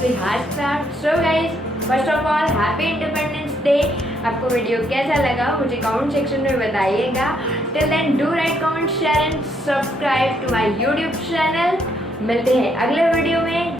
We heart start. So guys, first of all happy independence day. आपको video कैसा लगा मुझे कमेंट सेक्शन में बताइएगा। Till then do right, comment, share and subscribe to my YouTube channel. मिलते हैं अगले वीडियो में।